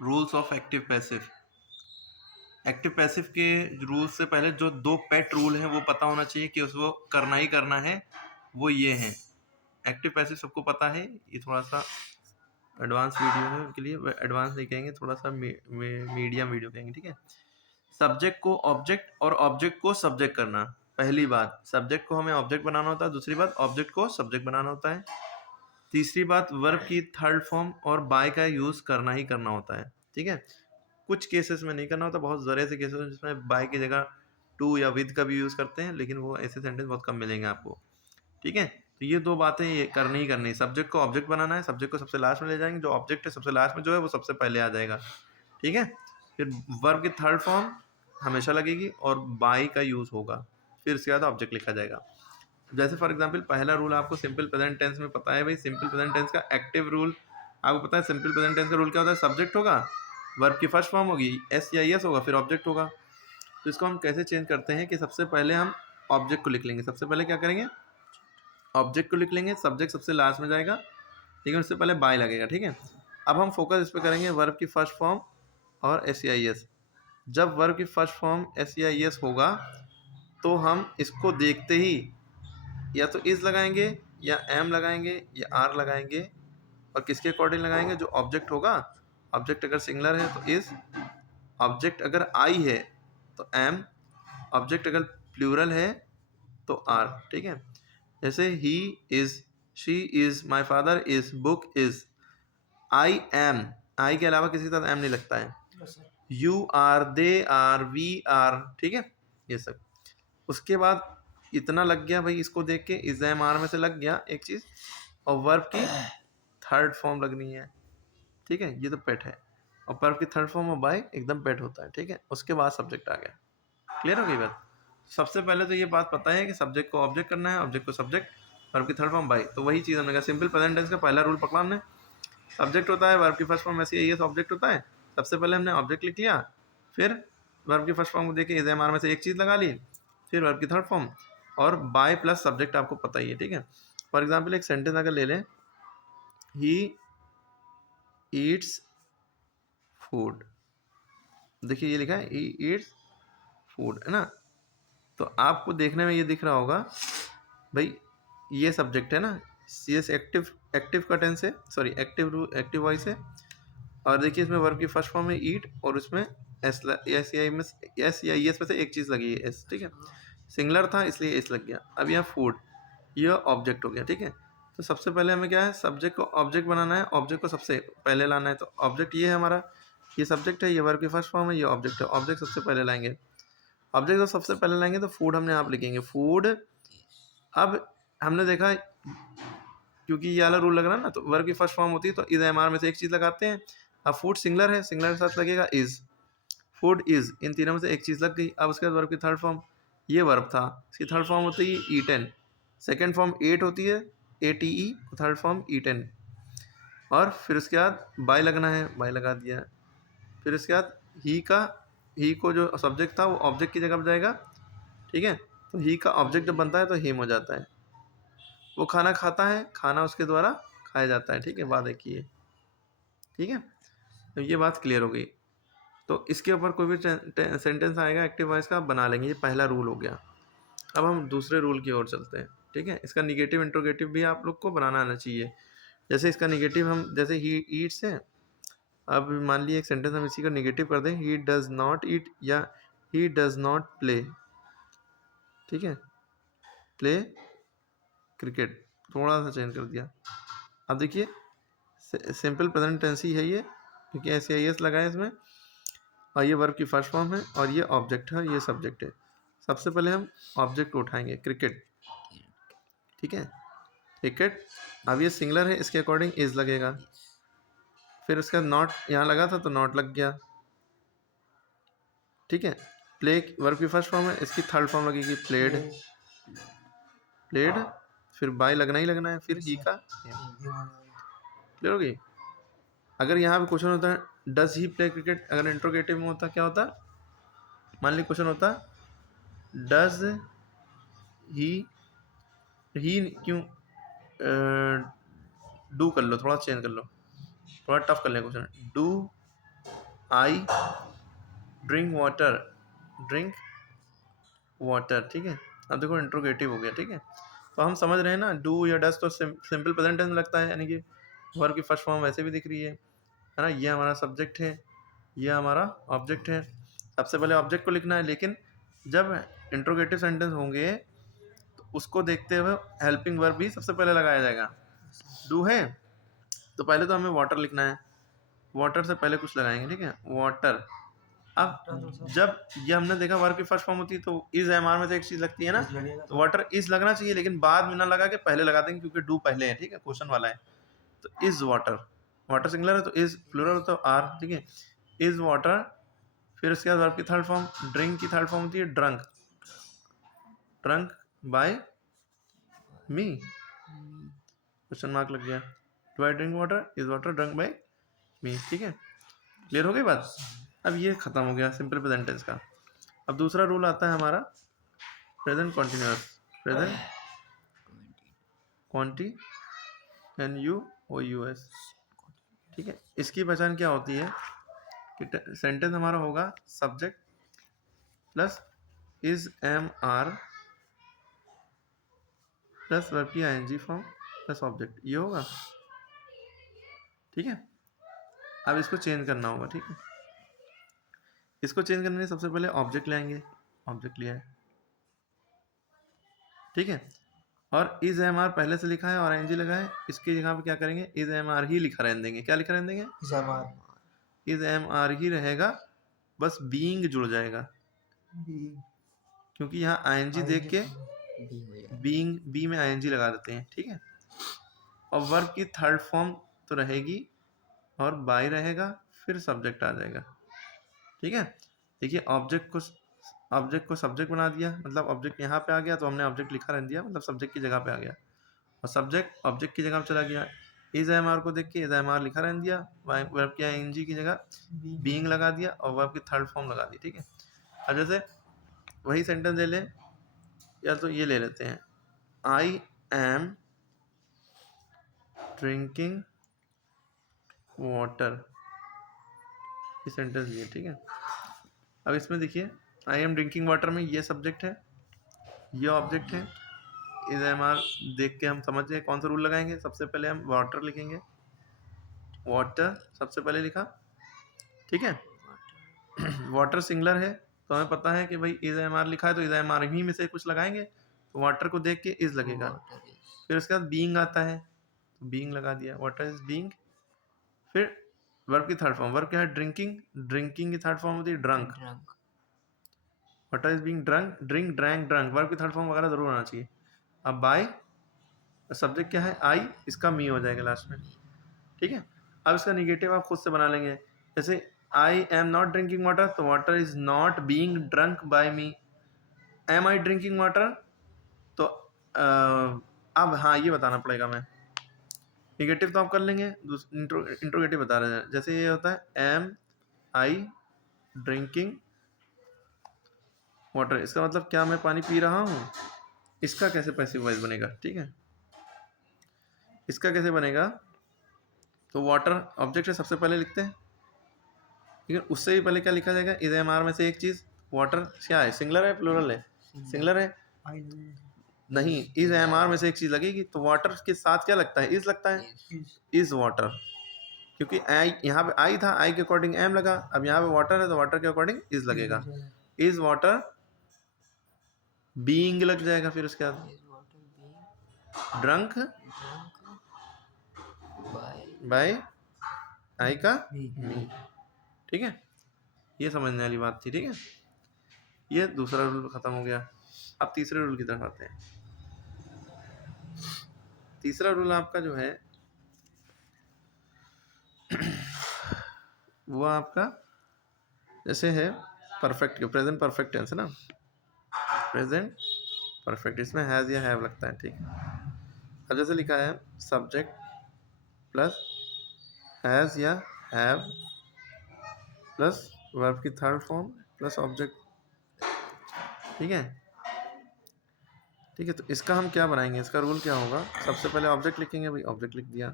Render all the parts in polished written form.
Rules of active passive. Active passive के rules से पहले जो दो पेट रूल हैं वो पता होना चाहिए कि उसको करना ही करना है। वो ये हैं, एक्टिव पैसिव सबको पता है। ये थोड़ा सा एडवांस वीडियो है, उनके लिए एडवांस नहीं कहेंगे, थोड़ा सा मीडियम वीडियो कहेंगे, ठीक है। सब्जेक्ट को ऑब्जेक्ट और ऑब्जेक्ट को सब्जेक्ट करना। पहली बात, सब्जेक्ट को हमें ऑब्जेक्ट बनाना होता है। दूसरी बात, ऑब्जेक्ट को सब्जेक्ट बनाना होता है। तीसरी बात, वर्ब की थर्ड फॉर्म और बाय का यूज करना ही करना होता है, ठीक है। कुछ केसेस में नहीं करना होता, बहुत ज़रे से केसेस में जिसमें बाय की जगह टू या विद का भी यूज़ करते हैं, लेकिन वो ऐसे सेंटेंस बहुत कम मिलेंगे आपको, ठीक है। तो ये दो बातें ये करनी ही करनी है। सब्जेक्ट को ऑब्जेक्ट बनाना है, सब्जेक्ट को सबसे लास्ट में ले जाएंगे, जो ऑब्जेक्ट है सबसे लास्ट में जो है वो सबसे पहले आ जाएगा, ठीक है। फिर वर्ब की थर्ड फॉर्म हमेशा लगेगी और बाय का यूज़ होगा, फिर उसके बाद ऑब्जेक्ट लिखा जाएगा। जैसे फॉर एग्जांपल पहला रूल आपको सिंपल प्रेजेंट टेंस में पता है भाई, सिंपल प्रेजेंट टेंस का एक्टिव रूल आपको पता है। सिंपल प्रेजेंट टेंस का रूल क्या होता है? सब्जेक्ट होगा, वर्ब की फर्स्ट फॉर्म होगी, एस या एस होगा, फिर ऑब्जेक्ट होगा। तो इसको हम कैसे चेंज करते हैं कि सबसे पहले हम ऑब्जेक्ट को लिख लेंगे। सबसे पहले क्या करेंगे? ऑब्जेक्ट को लिख लेंगे, सब्जेक्ट सबसे लास्ट में जाएगा, ठीक है, उससे पहले बाय लगेगा, ठीक है। अब हम फोकस इस पर करेंगे वर्ब की फर्स्ट फॉर्म और एस या एस। जब वर्ब की फर्स्ट फॉर्म एस या एस होगा तो हम इसको देखते ही या तो इज लगाएंगे या एम लगाएंगे या आर लगाएंगे, और किसके अकॉर्डिंग लगाएंगे? जो ऑब्जेक्ट होगा। ऑब्जेक्ट अगर सिंगलर है तो इज, ऑब्जेक्ट अगर आई है तो एम, ऑब्जेक्ट अगर प्लूरल है तो आर, ठीक है। जैसे ही is, she is, my father is, book is, I am, I के अलावा किसी के साथ एम नहीं लगता है। You are, they are, we are, ठीक है, ये सब। उसके बाद इतना लग गया भाई, इसको देख के इज एम आर में से लग गया एक चीज, और वर्ब की थर्ड फॉर्म लगनी है, ठीक है, ये तो पेट है। और वर्ब की थर्ड फॉर्म में बाय एकदम पेट होता है, ठीक है। उसके बाद सब्जेक्ट आ गया। क्लियर हो गई बात? सबसे पहले तो ये बात पता है कि सब्जेक्ट को ऑब्जेक्ट करना है, ऑब्जेक्ट को सब्जेक्ट, वर्ब की थर्ड फॉर्म बाय। तो वही चीज़ हमने कहा, सिंपल प्रेजेंट टेंस का पहला रूल पकड़ा हमने। सब्जेक्ट होता है, वर्ब की फर्स्ट फॉर्म ऐसी है, ऑब्जेक्ट होता है। सबसे पहले हमने ऑब्जेक्ट लिख लिया, फिर वर्ब की फर्स्ट फॉर्म को देखे इज एम आर में से एक चीज़ लगा ली, फिर वर्ब की थर्ड फॉर्म, और बाय प्लस सब्जेक्ट आपको पता ही है, ठीक है। फॉर एग्जाम्पल एक सेंटेंस अगर ले लें, ही ईट्स फूड, देखिए ये लिखा है ही ईट्स फूड, है ना। तो आपको देखने में ये दिख रहा होगा भाई, ये सब्जेक्ट है ना, सी एस एक्टिव, एक्टिव का टेंस है, सॉरी एक्टिव वॉइस है। और देखिए इसमें वर्ब की फर्स्ट फॉर्म है ईट, और उसमें एस एस या में एस या एस में से एक चीज़ लगी है, एस, ठीक है। सिंगलर था इसलिए एस लग गया। अब यहाँ फूड, ये ऑब्जेक्ट हो गया, ठीक है। तो सबसे पहले हमें क्या है? सब्जेक्ट को ऑब्जेक्ट बनाना है, ऑब्जेक्ट को सबसे पहले लाना है। तो ऑब्जेक्ट ये है हमारा, ये सब्जेक्ट है, ये वर्ब की फर्स्ट फॉर्म है, ये ऑब्जेक्ट है। ऑब्जेक्ट सबसे पहले लाएंगे, ऑब्जेक्ट को सबसे पहले लाएंगे तो फूड हमने आप लिखेंगे, फूड। अब हमने देखा क्योंकि ये वाला रूल लग रहा है ना, तो वर्ब की फर्स्ट फॉर्म होती है तो इज एम आर में से एक चीज़ लगाते हैं। अब फूड सिंगलर है, सिंगलर के साथ लगेगा इज, फूड इज, इन तीनों में से एक चीज़ लग गई। अब उसके बाद वर्ब की थर्ड फॉर्म, ये वर्ब था, इसकी थर्ड फॉर्म होती है ईटन, सेकेंड फॉर्म एट होती है, A T E, third form eaten. और फिर उसके बाद बाय लगना है, बाय लगा दिया। फिर उसके बाद ही का, ही को जो सब्जेक्ट था वो ऑब्जेक्ट की जगह पर जाएगा, ठीक है। तो ही का ऑब्जेक्ट जब बनता है तो हिम हो जाता है। वो खाना खाता है, खाना उसके द्वारा खाया जाता है, ठीक है, बात एक ही है, ठीक है। तो ये बात क्लियर हो गई। तो इसके ऊपर कोई भी सेंटेंस आएगा एक्टिव वॉइस का आप बना लेंगे, ये पहला रूल हो गया। अब हम दूसरे रूल की ओर चलते हैं, ठीक है। इसका निगेटिव इंट्रोगेटिव भी आप लोग को बनाना आना चाहिए। जैसे इसका निगेटिव हम, जैसे ही ईट्स है, अब मान लीजिए एक सेंटेंस हम इसी का निगेटिव कर दें, ही डज नॉट ईट या ही डज नॉट प्ले, ठीक है, प्ले क्रिकेट, थोड़ा सा चेंज कर दिया। अब देखिए सिंपल प्रेजेंट टेंस ही है ये, क्योंकि ऐसे आई एस लगा है इसमें, और ये वर्ब की फर्स्ट फॉर्म है, और ये ऑब्जेक्ट है, ये सब्जेक्ट है। सबसे पहले हम ऑब्जेक्ट को उठाएंगे, क्रिकेट, ठीक है, क्रिकेट। अब ये सिंगलर है, इसके अकॉर्डिंग इज लगेगा। फिर उसका नॉट यहाँ लगा था तो नॉट लग गया, ठीक है। प्ले वर्ब की फर्स्ट फॉर्म है, इसकी थर्ड फॉर्म लगेगी प्लेड, प्लेड। फिर बाय लगना ही लगना है, फिर ही का, क्लियर होगी। अगर यहाँ पे क्वेश्चन होता है डज ही प्ले क्रिकेट, अगर इंट्रोगेटिव में होता क्या होता? मान ली क्वेश्चन होता डज ही क्यों, डू कर लो, थोड़ा चेंज कर लो, थोड़ा टफ कर लें question, do I drink water, drink water, ठीक है। अब देखो इंट्रोगेटिव हो गया, ठीक है। तो हम समझ रहे हैं ना, डू या डस तो सिंपल प्रेजेंट टेंस लगता है, यानी कि वर्ब की फर्स्ट फॉर्म वैसे भी दिख रही है ना। ये हमारा सब्जेक्ट है, ये हमारा ऑब्जेक्ट है। सबसे पहले ऑब्जेक्ट को लिखना है, लेकिन जब इंट्रोगेटिव सेंटेंस होंगे तो उसको देखते हुए हेल्पिंग वर्ब भी सबसे पहले लगाया जाएगा। डू है तो पहले तो हमें वाटर लिखना है, वाटर से पहले कुछ लगाएंगे, ठीक है, वाटर। अब जब ये हमने देखा वर्ब की फर्स्ट फॉर्म होती है तो इज एम आर में से एक चीज लगती है ना, तो वाटर इज लगना चाहिए, लेकिन बाद में ना लगा के पहले लगा देंगे क्योंकि डू पहले है, ठीक है, क्वेश्चन वाला है। तो इज वाटर, वाटर सिंगुलर है तो इज, प्लूरल तो आर, ठीक है, इज वाटर। फिर उसके बाद वर्ब की थर्ड फॉर्म, ड्रिंक की थर्ड फॉर्म होती है drunk, drunk by me, question mark लग गया। Do I drink water, is water drunk by me, ठीक है। क्लियर हो गई बात। अब ये खत्म हो गया सिंपल प्रेजेंट टेंस का। अब दूसरा रूल आता है हमारा प्रेजेंट कॉन्टिन्यूअस, प्रेजेंट कॉन्टिन्यूअस, ठीक है। इसकी पहचान क्या होती है कि सेंटेंस हमारा होगा subject plus is am are plus verb की आईएनजी फॉर्म प्लस ऑब्जेक्ट, ये होगा, ठीक है। अब इसको चेंज करना होगा, ठीक है। इसको चेंज करने के लिए सबसे पहले ऑब्जेक्ट लाएंगे, ऑब्जेक्ट लिया है, ठीक है। और इज एम आर पहले से लिखा है और आईएनजी लगा है, इसकी जगह पे क्या करेंगे, इज एम आर ही लिखा रहने देंगे। क्या लिखा रहने देंगे, इज एम आर ही रहेगा, बस बीइंग जुड़ जाएगा, क्योंकि यहाँ आईएनजी देख के बीइंग, बी में आईएनजी लगा देते हैं, ठीक है। और वर्ब की थर्ड फॉर्म तो रहेगी और बाय रहेगा, फिर सब्जेक्ट आ जाएगा, ठीक है। देखिए ऑब्जेक्ट को सब्जेक्ट बना दिया, मतलब ऑब्जेक्ट यहाँ पे आ गया तो हमने ऑब्जेक्ट लिखा रहने दिया, मतलब सब्जेक्ट की जगह पे आ गया, और सब्जेक्ट ऑब्जेक्ट की जगह पे चला गया। इज एम आर को देख के इज एम आर लिखा रहने दिया, वर्ब की आईएनजी की जगह बीइंग लगा दिया और वर्ब की थर्ड फॉर्म लगा दी, ठीक है। अब जैसे वही सेंटेंस ले लें, या तो ये ले लेते हैं, आई एम ड्रिंकिंग वाटर, ये सेंटेंस लिए, ठीक है। अब इसमें देखिए आई एम ड्रिंकिंग वाटर में ये सब्जेक्ट है, ये ऑब्जेक्ट है। इज एम आर देख के हम समझ गए कौन सा रूल लगाएंगे। सबसे पहले हम वाटर लिखेंगे, वाटर सबसे पहले लिखा, ठीक है। वाटर सिंगुलर है तो हमें पता है कि भाई इज एम आर लिखा है तो इज एम आर ही में से कुछ लगाएंगे, तो वाटर को देख के इज लगेगा। फिर उसके बाद बीइंग आता है तो बीइंग लगा दिया, वाटर इज बीइंग। फिर वर्ब की थर्ड फॉर्म, वर्ब क्या है, ड्रिंकिंग, ड्रिंकिंग की थर्ड फॉर्म होती है drunk, water is being drunk, drink drank drunk, verb की थर्ड फॉर्म वगैरह जरूर आना चाहिए। अब बाय, सब्जेक्ट क्या है आई, इसका मी हो जाएगा लास्ट में, ठीक है। अब इसका निगेटिव आप खुद से बना लेंगे, जैसे I am not drinking water तो water is not being drunk by me. Am I drinking water तो अब हाँ ये बताना पड़ेगा मैं, निगेटिव तो आप कर लेंगे, इंट्रोगेटिव बता रहे हैं। जैसे ये होता है एम आई ड्रिंकिंग वाटर, इसका मतलब क्या मैं पानी पी रहा हूँ, इसका कैसे पैसिव वॉइस बनेगा, ठीक है। इसका कैसे बनेगा, तो वाटर ऑब्जेक्ट है सबसे पहले लिखते हैं, लेकिन उससे भी पहले क्या लिखा जाएगा, इज एम आर में से एक चीज, वाटर क्या है, सिंगुलर है प्लूरल है, सिंगुलर है नहीं, इज एम आर में से एक चीज लगेगी, तो वाटर के साथ क्या लगता है, इज लगता है, इज वाटर, क्योंकि आई यहाँ पे आई था, आई के अकॉर्डिंग एम लगा, अब यहाँ पे वाटर है तो वाटर के अकॉर्डिंग इज लगेगा, इज वाटर बीइंग लग जाएगा। फिर उसके बाद ड्रंक बाय आई का मी, ठीक है। ये समझने वाली बात थी, ठीक है। ये दूसरा रूल खत्म हो गया। अब तीसरे रूल की तरफ आते हैं। तीसरा रूल आपका जो है वो आपका जैसे है परफेक्ट, प्रेजेंट परफेक्ट टेंस है ना, प्रेजेंट परफेक्ट, इसमें हैज या हैव लगता है, ठीक है। अब जैसे लिखा है सब्जेक्ट प्लस हैज या हैव प्लस वर्ब की थर्ड फॉर्म प्लस ऑब्जेक्ट, ठीक है, ठीक है। तो इसका हम क्या बनाएंगे, इसका रूल क्या होगा, सबसे पहले ऑब्जेक्ट लिखेंगे, भाई ऑब्जेक्ट लिख दिया।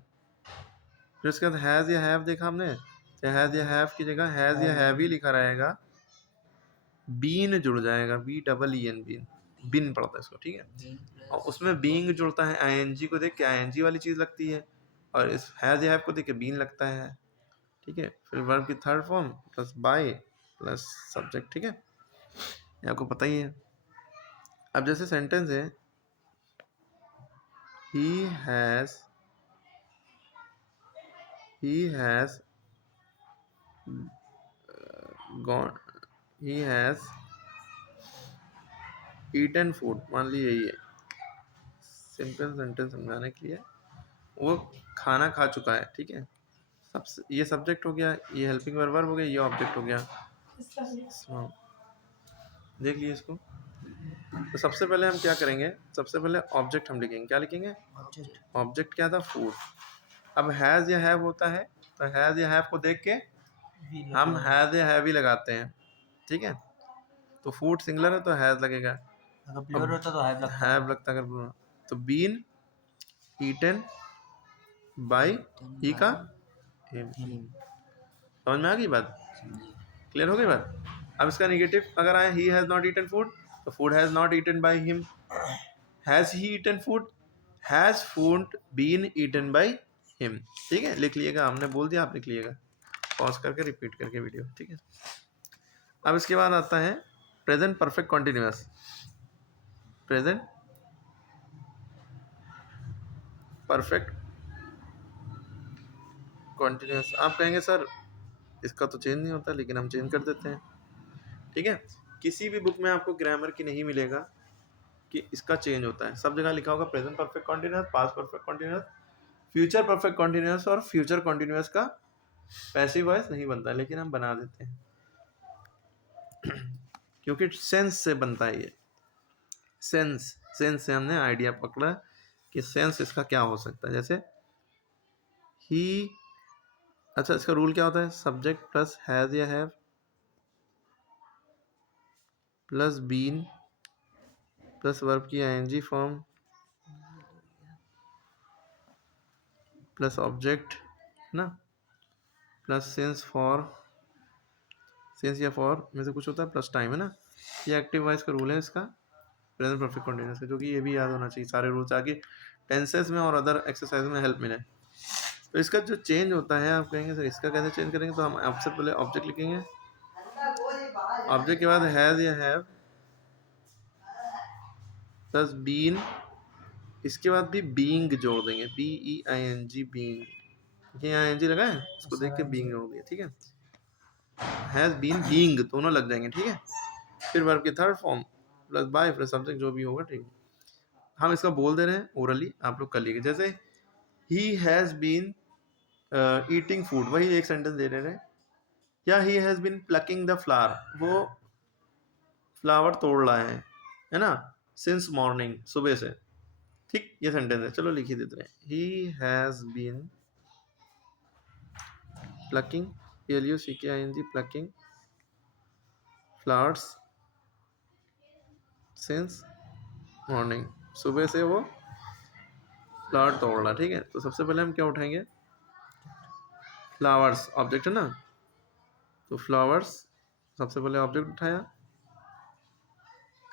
फिर उसके बाद हैज़ या हैव देखा हमने, हैज या हैव की जगह हैज या हैव ही लिखा रहेगा, बीन जुड़ जाएगा, BEEN बीन, बिन पड़ता है इसको, ठीक है। और उसमें बीइंग जुड़ता है आईएनजी को देख के, आईएनजी वाली चीज लगती है, और इस हैज या हैव को देख के बीन लगता है, ठीक है। फिर वर्ब की third form plus by plus subject, ठीक है, ये आपको पता ही है। अब जैसे सेंटेंस है he has gone he has eaten food, मान लीजिए यही है सिंपल सेंटेंस समझाने के लिए, वो खाना खा चुका है, ठीक है। ये सब्जेक्ट हो गया, ये हेल्पिंग वर्ब हो गया, ये ऑब्जेक्ट हो गया। देख लीजिए इसको। तो सबसे पहले हम क्या करेंगे, सबसे पहले ऑब्जेक्ट हम लिखेंगे, क्या लिखेंगे, ऑब्जेक्ट क्या था, फूड। अब हैज या हैव होता है, तो हैज या हैव को देख के हम हैज या हैव ही लगाते हैं, ठीक है। तो फूड सिंगुलर है तो हैज लगेगा, अगर प्लूरल होता तो हैव लगता अगर plural। तो बीन ईटन बाय ही का हिम। समझ में आ गई बात, क्लियर हो गई बात। अब इसका नेगेटिव अगर आए, he has not eaten food, तो food has not eaten by him. Has he eaten food, has food been eaten by him, ठीक है। लिख लिएगा, हमने बोल दिया, आप लिख लिएगा पॉज करके रिपीट करके वीडियो, ठीक है। अब इसके बाद आता है present perfect continuous. Present perfect continuous, आप कहेंगे सर इसका तो चेंज नहीं होता, लेकिन हम चेंज कर देते हैं, ठीक है। किसी भी बुक में आपको ग्रामर की नहीं मिलेगा कि इसका चेंज होता है, सब जगह लिखा होगा present perfect continuous, past perfect continuous, future perfect continuous, और फ्यूचर कॉन्टिन्यूअस का पैसिव वॉइस नहीं बनता, लेकिन हम बना देते हैं क्योंकि सेंस से बनता है ये, सेंस से हमने आइडिया पकड़ा कि सेंस इसका क्या हो सकता है। जैसे ही, अच्छा इसका रूल क्या होता है, सब्जेक्ट प्लस हैज या have plus been plus verb की आईएनजी फॉर्म प्लस ऑब्जेक्ट ना, प्लस सेंस या फॉर में से कुछ होता है, प्लस टाइम, है ना। ये एक्टिव वॉइस का रूल है इसका प्रेजेंट परफेक्ट कॉन्टिन्यूअस का, जो कि ये भी याद होना चाहिए सारे रूल्स, आगे टेंसेस में और अदर एक्सरसाइज में हेल्प मिले। तो इसका जो चेंज होता है, आप कहेंगे सर इसका कैसे चेंज करेंगे, तो हम आपसे पहले ऑब्जेक्ट लिखेंगे, ऑब्जेक्ट के बाद हैज या हैव प्लस बीन, इसके बाद भी बीइंग जोड़ देंगे, BEING बीइंग, ये ING लगा है, इसको देख के बीइंग जोड़ दिया, ठीक है। हैज बीन बीइंग दोनों लग जाएंगे, ठीक है। फिर वर्ब की third form plus by plus subject जो भी होगा, ठीक है। हम इसका बोल दे रहे हैं ओरली, आप लोग कर लीजिए। जैसे he has been eating food, वही एक सेंटेंस दे रहे हैं, या he has been plucking the flower, वो फ्लावर तोड़ रहा है ना, सिंस मॉर्निंग, सुबह से, ठीक, ये सेंटेंस है। चलो लिख ही देते हैं, he has been plucking, PLUCKING, plucking flowers since morning, सुबह से वो फ्लावर तोड़ रहा, ठीक है। तो सबसे पहले हम क्या उठाएंगे, फ्लावर्स ऑब्जेक्ट है ना, तो फ्लावर्स सबसे पहले ऑब्जेक्ट उठाया,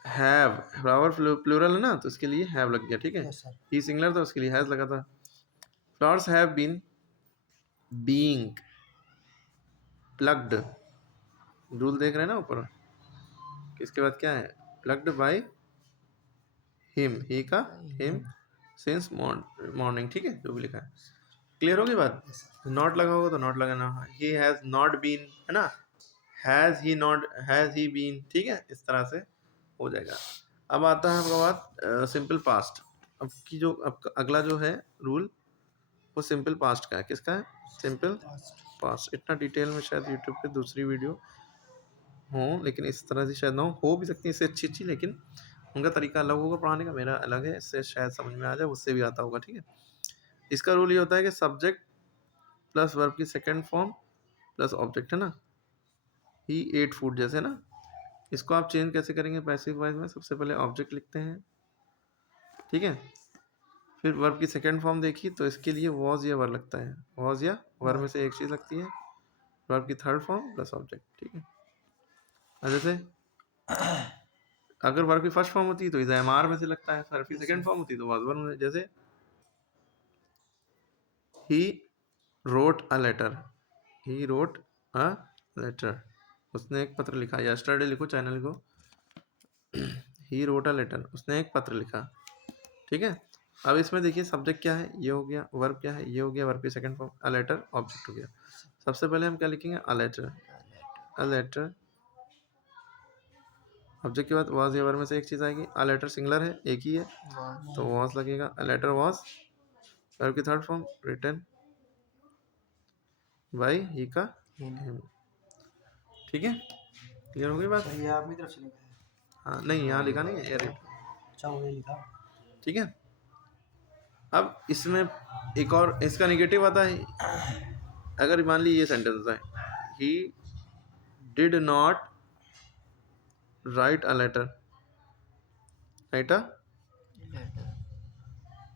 हैव फ्लावर प्लूरल है ना, तो इसके लिए हैव लग गया, ठीक है। ही सिंगुलर था, उसके लिए हैज लगा था। Flowers have been being plugged, rule देख रहे हैं ना ऊपर, इसके बाद क्या है, प्लग्ड बाय हिम, ही का हिम सिंस मॉर्निंग, ठीक है, जो भी लिखा है। क्लियर होगी बात, नॉट लगा होगा तो नॉट लगाना, ही हैज नॉट बीन है ना, हैज ही बीन, ठीक है, इस तरह से हो जाएगा। अब आता है आपका बात सिंपल पास्ट। अब की जो अगला जो है रूल, वो सिंपल पास्ट का है, किसका है, सिंपल पास्ट। इतना डिटेल में शायद यूट्यूब पे दूसरी वीडियो हो, लेकिन इस तरह से शायद ना हो भी सकती है, इससे अच्छी, लेकिन उनका तरीका अलग होगा पढ़ाने का, मेरा अलग है, इससे शायद समझ में आ जाए, उससे भी आता होगा, ठीक है। इसका रूल ये होता है कि सब्जेक्ट प्लस वर्ब की सेकेंड फॉर्म प्लस ऑब्जेक्ट है ना, ही एट फूड जैसे ना, इसको आप चेंज कैसे करेंगे पैसिव वॉइस में, सबसे पहले ऑब्जेक्ट लिखते हैं, ठीक है। फिर वर्ब की सेकेंड फॉर्म देखिए, तो इसके लिए वॉज या वर लगता है, वॉज या वर में से एक चीज़ लगती है, वर्ब की थर्ड फॉर्म प्लस ऑब्जेक्ट, ठीक है। अब जैसे अगर वर्ब की फर्स्ट फॉर्म होती तो इज एम आर में से लगता है, वर्ब की सेकंड फॉर्म होती तो वाज वन में। जैसे he wrote a letter, he wrote a letter, उसने एक पत्र लिखा। यस्टरडे लिखो, चाइना लिखो, ही रोट अ लेटर, उसने एक पत्र लिखा, ठीक है। अब इसमें देखिए सब्जेक्ट क्या है, ये हो गया, वर्ब क्या है, ये हो गया, वर्ब की second form, a letter, object हो गया। सबसे पहले हम क्या लिखेंगे, a letter, a letter, object के बाद वाज या वर्ब में से एक चीज आएगी। अ लेटर सिंगलर है, एक ही है तो वाज लगेगा। अ लेटर वाज, वर्ब की थर्ड फॉर्म रिटन बाय ही का हिम, ठीक है। क्लियर हो गई बात? सही है, आपकी तरफ से लिखा है। हाँ नहीं, यहाँ लिखा नहीं है, अच्छा वही लिखा, ठीक है। अब इसमें एक और इसका निगेटिव आता है। अगर मान ली ये सेंटेंस होता है, he did not write a letter, write a,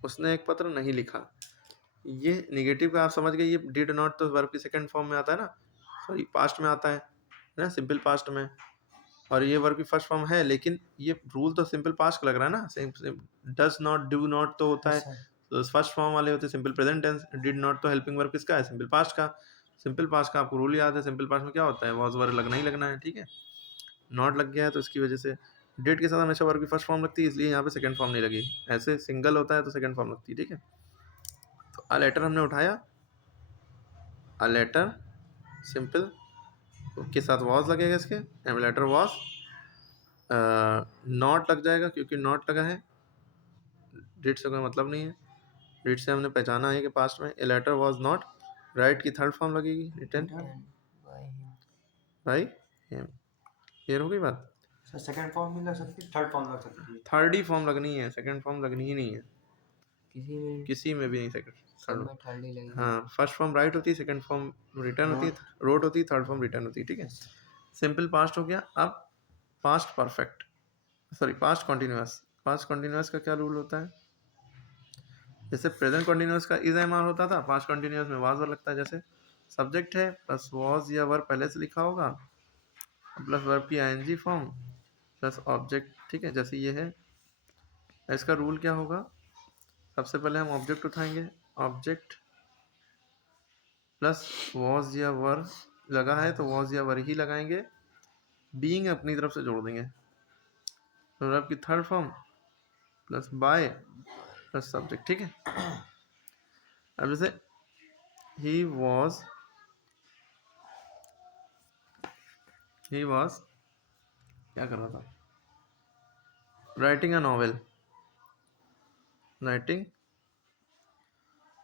उसने एक पत्र नहीं लिखा। ये निगेटिव का आप समझ गए, ये डिड नॉट तो वर्ब की सेकंड फॉर्म में आता है ना, सॉरी पास्ट में आता है ना, सिंपल पास्ट में, और ये वर्ब की फर्स्ट फॉर्म है, लेकिन ये रूल तो सिंपल पास्ट का लग रहा है ना। Same does not, do not तो होता है, तो फर्स्ट फॉर्म वाले होते हैं simple present tense. Did not तो हेल्पिंग वर्ब किसका है, सिंपल पास्ट का। सिंपल पास्ट का आपको रूल याद है, सिंपल पास्ट में क्या होता है, वाज वर्ब लगना ही लगना है, ठीक है। नॉट लग गया है तो इसकी वजह से डिड के साथ हमेशा वर्ब की फर्स्ट फॉर्म लगती है, इसलिए यहाँ पे सेकंड फॉर्म नहीं लगी। ऐसे सिंगल होता है तो सेकंड फॉर्म लगती है, ठीक है। तो अ लेटर हमने उठाया, अ लेटर सिंपल के साथ वॉज लगेगा इसके, एम लेटर वॉज, नॉट लग जाएगा क्योंकि नॉट लगा है, डिड से कोई मतलब नहीं है, डिड से हमने पहचाना है कि पास्ट में। A letter was not, write की थर्ड फॉर्म लगेगी रिटन बाय हिम। क्लियर हो गई बात? सेकंड फॉर्म भी लग सकती है, थर्ड फॉर्म लग सकती है, थर्ड ही फॉर्म लगनी है, सेकंड फॉर्म लगनी ही नहीं है किसी में भी नहीं, सेकंड थर्ड। हाँ, फर्स्ट फॉर्म राइट होती है, सेकंड फॉर्म रिटर्न होती है, रोट होती है, थर्ड फॉर्म रिटर्न होती है, ठीक है। सिंपल पास्ट हो गया। अब past perfect, sorry past continuous. Past continuous का क्या रूल होता है, जैसे प्रेजेंट कॉन्टिन्यूअस का इज एम आर होता था, पास्ट कॉन्टिन्यूअस में वाज वर्ब लगता है। जैसे सब्जेक्ट है प्लस वाज या वर्ब पहले से लिखा होगा, प्लस वर्ब की आईएनजी फॉर्म प्लस ऑब्जेक्ट, ठीक है। जैसे ये है, इसका रूल क्या होगा, सबसे पहले हम ऑब्जेक्ट उठाएंगे, ऑब्जेक्ट प्लस वॉज या वर्ब लगा है तो वॉज या वर्ब ही लगाएंगे, बीइंग अपनी तरफ से जोड़ देंगे, वर्ब की third form plus by plus subject, ठीक है। अब जैसे ही वॉज क्या कर रहा था, writing a novel, writing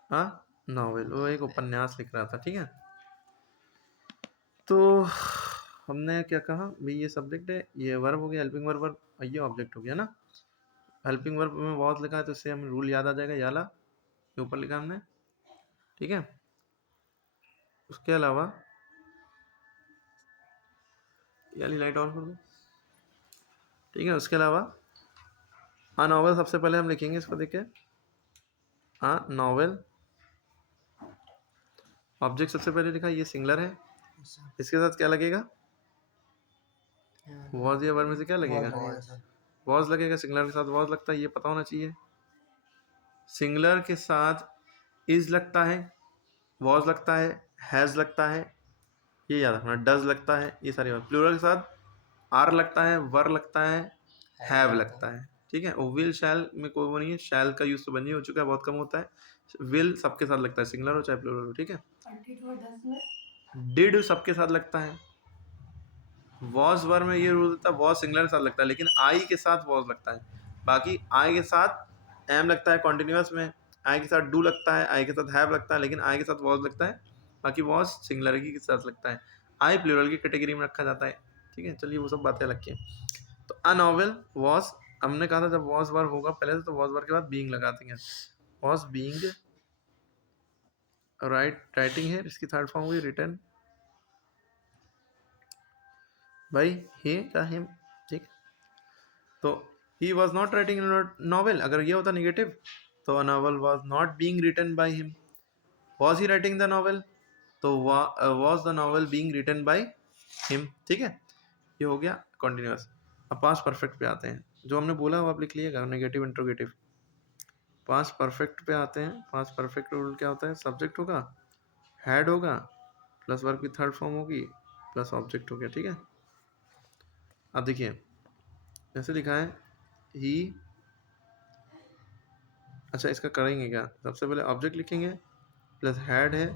a novel, वो एक उपन्यास लिख रहा था, ठीक है। तो हमने क्या कहा भाई, ये सब्जेक्ट है, ये वर्ब हो गया, हेल्पिंग वर्ब, ये ऑब्जेक्ट हो गया ना। हेल्पिंग वर्ब में वॉज लिखा है तो इससे हमें रूल याद आ जाएगा, याला ये ऊपर लिखा हमने, ठीक है। उसके अलावा याली लाइट ऑन कर दो, ठीक है। उसके अलावा आ नॉवेल सबसे पहले हम लिखेंगे, इसको देखिए, आ नॉवेल, ऑब्जेक्ट सबसे पहले लिखा, ये सिंगलर है, इसके साथ क्या लगेगा, वॉज या वर्ब में से क्या लगेगा, वॉज लगेगा, सिंगलर के साथ वॉज लगता है, ये पता होना चाहिए। सिंगलर के साथ इज लगता है, वॉज लगता है, हैज़ लगता है, ये याद रखना, डज लगता है, ये सारी बात। प्लूरल के साथ आर लगता है, वर लगता है, हैव लगता है, ठीक है। और विल शैल में कोई वो नहीं है, शैल का यूज तो बंद ही हो चुका है, बहुत कम होता है। विल सबके साथ लगता है, सिंगलर हो चाहे प्लूरल हो, ठीक है। डिड सबके साथ लगता है, वॉज वर में ये रूल होता है, वॉज सिंगलर के साथ लगता है, लेकिन आई के साथ वॉज लगता है। बाकी आई के साथ एम लगता है कॉन्टिन्यूअस में, आई के साथ डू लगता है, आई के साथ हैव लगता है, लेकिन आई के साथ वॉज लगता है। बाकी वॉज सिंगलर के साथ लगता है, आई प्लूरल की कैटेगरी में रखा जाता है, ठीक है। चलिए वो सब बातें अलग की। तो अ नॉवेल वॉज, हमने कहा था जब वॉज वर्ब होगा पहले से तो वॉज वर्ब के बाद बीइंग लगा देंगे, वॉज बीइंग राइटिंग है, इसकी थर्ड फॉर्म हुई रिटन बाय ही या हिम, ठीक। तो he was not writing novel, अगर ये होता निगेटिव तो a novel was not being written by him, was he writing the novel, तो was the novel being written by him, ठीक है, ये हो गया कॉन्टिन्यूअस। अब पास्ट परफेक्ट पे आते हैं, जो हमने बोला वो आप लिख लीजिएगा, नेगेटिव इंट्रोगेटिव। पास्ट परफेक्ट पे आते हैं। पास्ट परफेक्ट रूल क्या होता है, सब्जेक्ट होगा, हैड होगा, प्लस वर्ब की थर्ड फॉर्म होगी, प्लस ऑब्जेक्ट हो गया, ठीक है। अब देखिए ऐसे लिखा है ही, अच्छा इसका करेंगे क्या, सबसे पहले ऑब्जेक्ट लिखेंगे, प्लस हैड है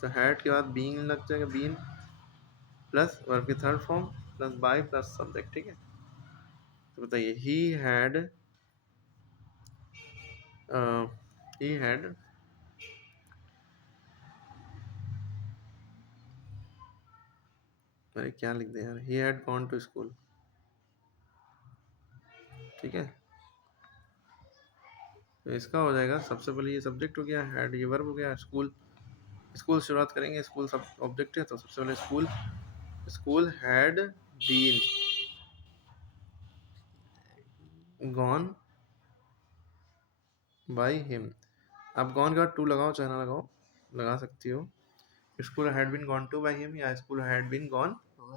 तो हैड के बाद बीइंग लग जाएगा, बीन प्लस वर्ब की third form plus by plus subject, ठीक है। तो बताइए ही हैड अरे क्या लिख दिया यार, he had gone to school, ठीक है। तो इसका हो जाएगा, सबसे पहले ये सब्जेक्ट हो गया, हैड ये वर्ब हो गया, स्कूल, स्कूल शुरुआत करेंगे, स्कूल सब ऑब्जेक्ट है तो सबसे पहले school, school had been gone by him. अब गॉन के बाद टू लगाओ चाहे ना लगाओ, लगा सकती हो। School had been gone to by him या school had been gone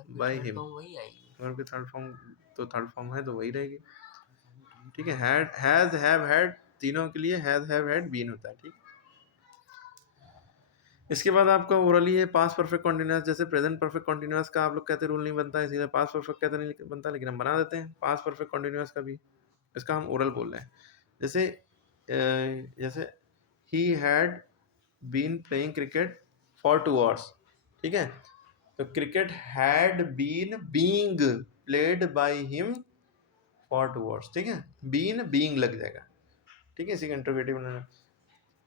by him, वही आएगी। वर्ब की थर्ड फॉर्म तो थर्ड फॉर्म है तो वही रहेगी, ठीक है। हैड हैज हैव हैड तीनों के लिए हैज हैव हैड बीन होता है, ठीक। इसके बाद आपका ओरली है पास्ट परफेक्ट कॉन्टिन्यूअस, जैसे प्रेजेंट परफेक्ट कॉन्टिन्यूअस का आप लोग कहते रूल नहीं बनता है, इसीलिए पास्ट परफेक्ट कहते नहीं बनता, लेकिन हम बना देते हैं पास्ट परफेक्ट कॉन्टिन्यूअस का भी, इसका हम ओरल बोल रहे हैं। जैसे जैसे he had been playing cricket for 2 hours, ठीक है। तो cricket had been being played by him for 2 hours, ठीक है, बीन बीइंग लग जाएगा, ठीक है, इसी का इंटरोगेटिव बनाना।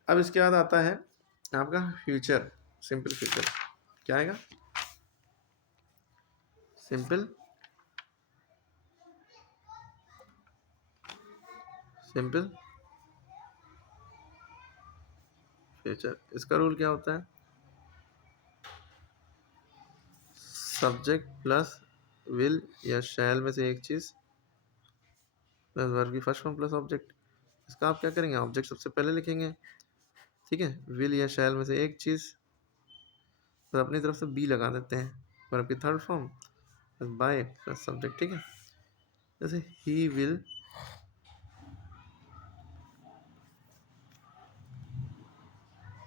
अब इसके बाद आता है आपका फ्यूचर, सिंपल फ्यूचर, क्या आएगा, सिंपल सिंपल फ्यूचर। इसका रूल क्या होता है, सब्जेक्ट प्लस विल या शैल में से एक चीज प्लस वर्ब की फर्स्ट फॉर्म प्लस ऑब्जेक्ट। इसका आप क्या करेंगे, ऑब्जेक्ट सबसे पहले लिखेंगे, ठीक है, विल या शैल में से एक चीज, तो अपनी तरफ से बी लगा देते हैं, वर्ब की third form plus by plus subject, ठीक है। जैसे ही विल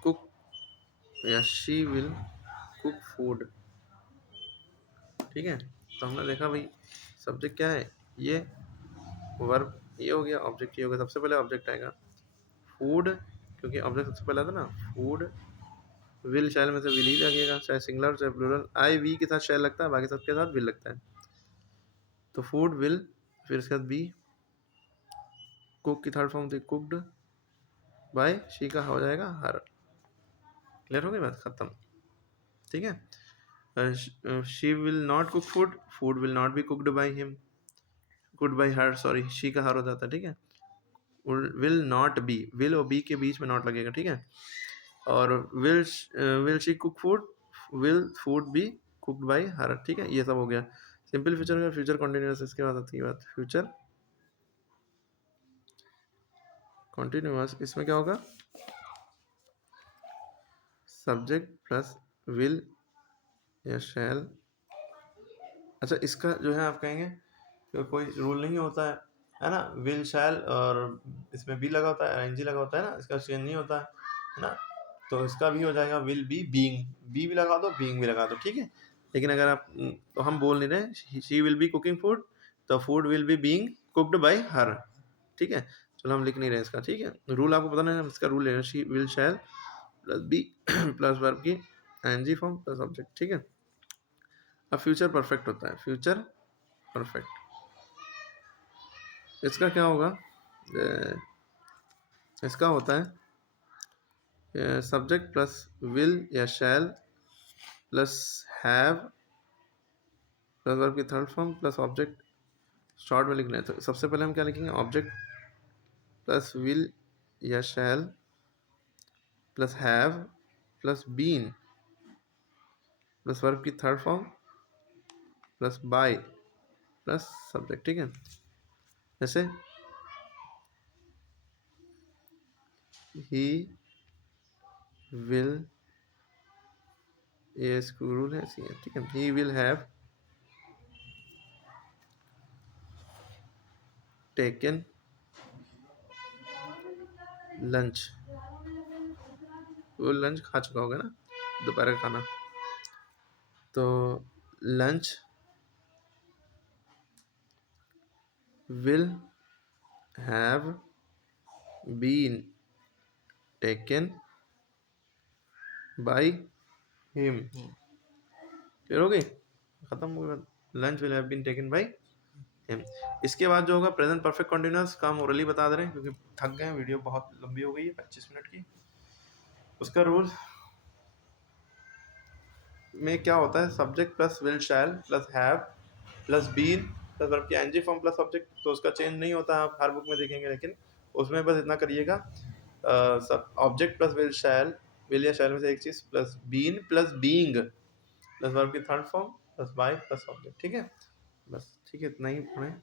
कुक या शी विल कुक फूड, ठीक है। तो हमने देखा भाई सब्जेक्ट क्या है, ये वर्ब ये हो गया, ऑब्जेक्ट ये हो गया, सबसे पहले ऑब्जेक्ट आएगा फूड, क्योंकि ऑब्जेक्ट सबसे पहले आता ना, फूड, विल शैल में से विल ही लगेगा, चाहे सिंगुलर चाहे प्लूरल, आई वी के साथ शैल लगता है, बाकी सबके साथ विल लगता है। तो फूड विल, फिर इसके बाद बी, कुक की थर्ड फॉर्म थी कुकड, बाय शी का हो जाएगा हर, क्लियर हो गई बात, खत्म, ठीक है। She will not cook food, food will not be cooked by him, cooked by her, sorry she का हर हो जाता है, ठीक है। विल नॉट बी, विल और बी के बीच में नॉट लगेगा, ठीक है। और will she cook food, will food be cooked by her, ठीक है, ये सब हो गया सिंपल फ्यूचर का। फ्यूचर कॉन्टिन्यूअस, इसके बाद आती है बात फ्यूचर कॉन्टिन्यूअस, इसमें क्या होगा, सब्जेक्ट प्लस विल या शैल। अच्छा इसका जो है आप कहेंगे तो कोई रूल नहीं होता है ना, विल शैल और इसमें बी लगा होता है, एनजी लगा होता है ना, इसका चेंज नहीं होता है ना। तो इसका भी हो जाएगा विल बी बीइंग, बी भी लगा दो बीइंग भी लगा दो, ठीक है। लेकिन अगर आप तो हम बोल नहीं रहे she will be cooking food, तो food will be being cooked by her, ठीक है। चलो हम लिख नहीं रहे इसका, ठीक है, रूल आपको पता नहीं, इसका रूल है she will shall plus be plus verb की एनजी फॉर्म प्लस ऑब्जेक्ट, ठीक है। अब फ्यूचर परफेक्ट होता है, फ्यूचर परफेक्ट, इसका क्या होगा, इसका होता है सब्जेक्ट प्लस विल या shall plus have plus verb की third form plus object, short में लिखना है तो सबसे पहले हम क्या लिखेंगे, ऑब्जेक्ट प्लस विल या shall plus have plus been plus verb की third form plus by plus subject, ठीक है। जैसे ही विल ये इसको रूल है ऐसी है, ठीक है। He will have taken lunch, वो लंच खा चुका होगा ना, दोपहर का खाना, तो lunch will have been taken by him. Clear हो गई, खत्म हो गया। Lunch will have been taken by him. इसके बाद जो होगा प्रेजेंट परफेक्ट कंटिन्यूअस, काम ओरली बता दे रहे हैं क्योंकि थक गए, वीडियो बहुत लंबी हो गई है 25 मिनट की। उसका रूल में क्या होता है, subject plus will shall plus have plus been plus verb की एनजी फॉर्म प्लस सब्जेक्ट, तो उसका चेंज नहीं होता, आप हर बुक में देखेंगे, लेकिन उसमें बस इतना करिएगा, सब object plus will shall, will या शैल में से एक चीज, plus been plus being plus verb की third form plus by plus object, ठीक है। बस ठीक है, इतना ही पढ़ें,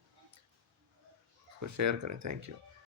उसको शेयर करें। Thank you.